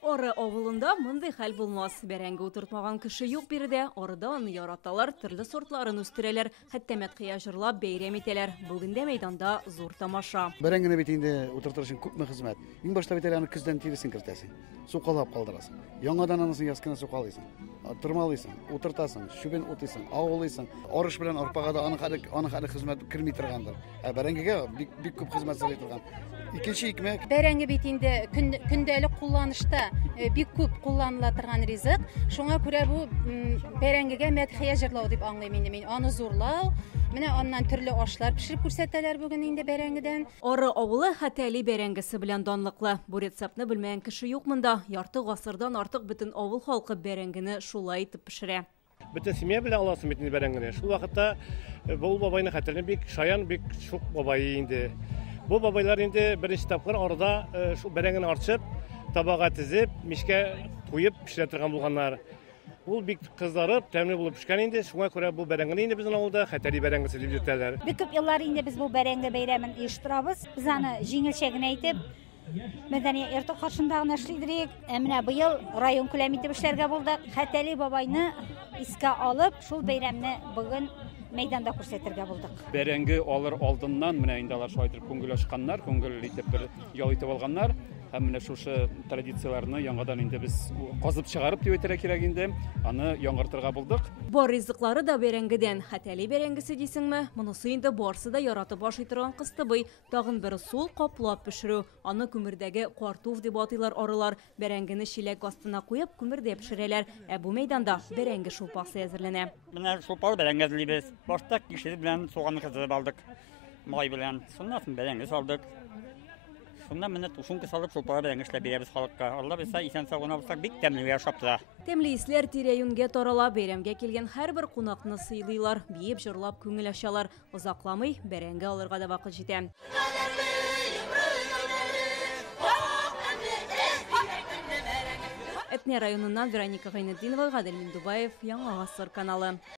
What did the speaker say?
Ары авылында мындай хәл булмас. Бәрәңге утыртмаган кеше юк биредә. Арыда аны яраталар, төрле сортларын үстерәләр, хәтта мәдхия җырлап бәйрәм итәләр. Бүген дә мәйданда зур тамаша. Бәрәңгене бит инде утыртыр өчен күпме хезмәт. Иң башта бит аны көздән тиресен кертәсең. Сукалап калдырасың. Яңадан анысын яскына сукалыйсың. Тырмалыйсың, утыртасың, чүбен утыйсың, авылыйсың. Арыш белән арпага да аны хәле хезмәт керми торгандыр. Бәрәңгегә бик күп хезмәт сорый торган. Икенче икмәк. Бәрәңге бит инде көндәлек кулланышта бик күп кулланыла торган ризык. Шуңа күрә бу бәрәңгегә мәдхия җырлау дип аңлыйм инде мин. Аны зурлау, менә аннан төрле ашлар пешереп күрсәтәләр бүген инде бәрәңгедән. Ары авылы Хәтәли бәрәңгесе белән данлыклы. Бу рецептны белмәгән кеше юк монда. Ярты гасырдан артык бөтен авыл халкы бәрәңгене шулай итеп пешерә. Бөтен семья белән аласың бит инде бәрәңгене. Шул вакытта бу бабайны хәтерләп бик шаян, бик шук бабай инде. Бу бабайлар инде беренче тапкыр арада шул бәрәңгене арчып, табага тезеп, мишкә куеп пешерә торган булганнар. Ул бик кызарып, тәмле булып пешкән инде. Шуңа күрә бу бәрәңгене инде безнең авылда Хәтәли бәрәңгесе дип йөртәләр. Бик күп еллар инде без бу бәрәңге бәйрәмен оештырабыз. Без аны җиңелчә генә итеп, мәдәни йорты каршында гына эшлидек. Менә быел район күләм итеп эшләргә булдык. Хәтәли бабайны искә алып, шул бәйрәмне бүген мәйданда күрсәтергә булдык. Бәрәңге алыр алдыннан менә инде алар шайтыр күңел ачканнар, күңел итеп бер ял итеп алганнар. Һәм менә шушы традицияларны яңадан инде без казып чыгарып дип әйтергә кирәк инде. Аны яңартырга булдык. Бар ризыклары да бәрәңгедән. Хәтәли бәрәңгесе дисеңме? Монысы инде барсы да яратып ашый торган кыстыбый. Тагын бер сул каплап пешерү. Аны күмердәге картуф дип атыйлар арылар. Бәрәңгене чиләк астына куеп күмердә пешерәләр. Бу мәйданда бәрәңге шулпасы әзерләнә. Менә шулпалы бәрәңге эзлибез. Башта кишер белән суганны кыздырып алдык. Май белән. Шуннан соң бәрәңге салдык. Шуннан менә тушынка салып шулпалы бәрәңге эшләп бирәбез халыкка. Алла белсә, исән сау гына булсак, бик тәмле яшәп тора. Тәмле исләр тирә-юньгә тарала. Бәйрәмгә килгән һәрбер кунакны сыйлыйлар, биеп җырлап күңел ачалар. Озакламый бәрәңге алырга да вакыт җитә. Этне районыннан Вероника Гайнетдинова, Гадел Миндубаев, Яңа Гасыр каналы.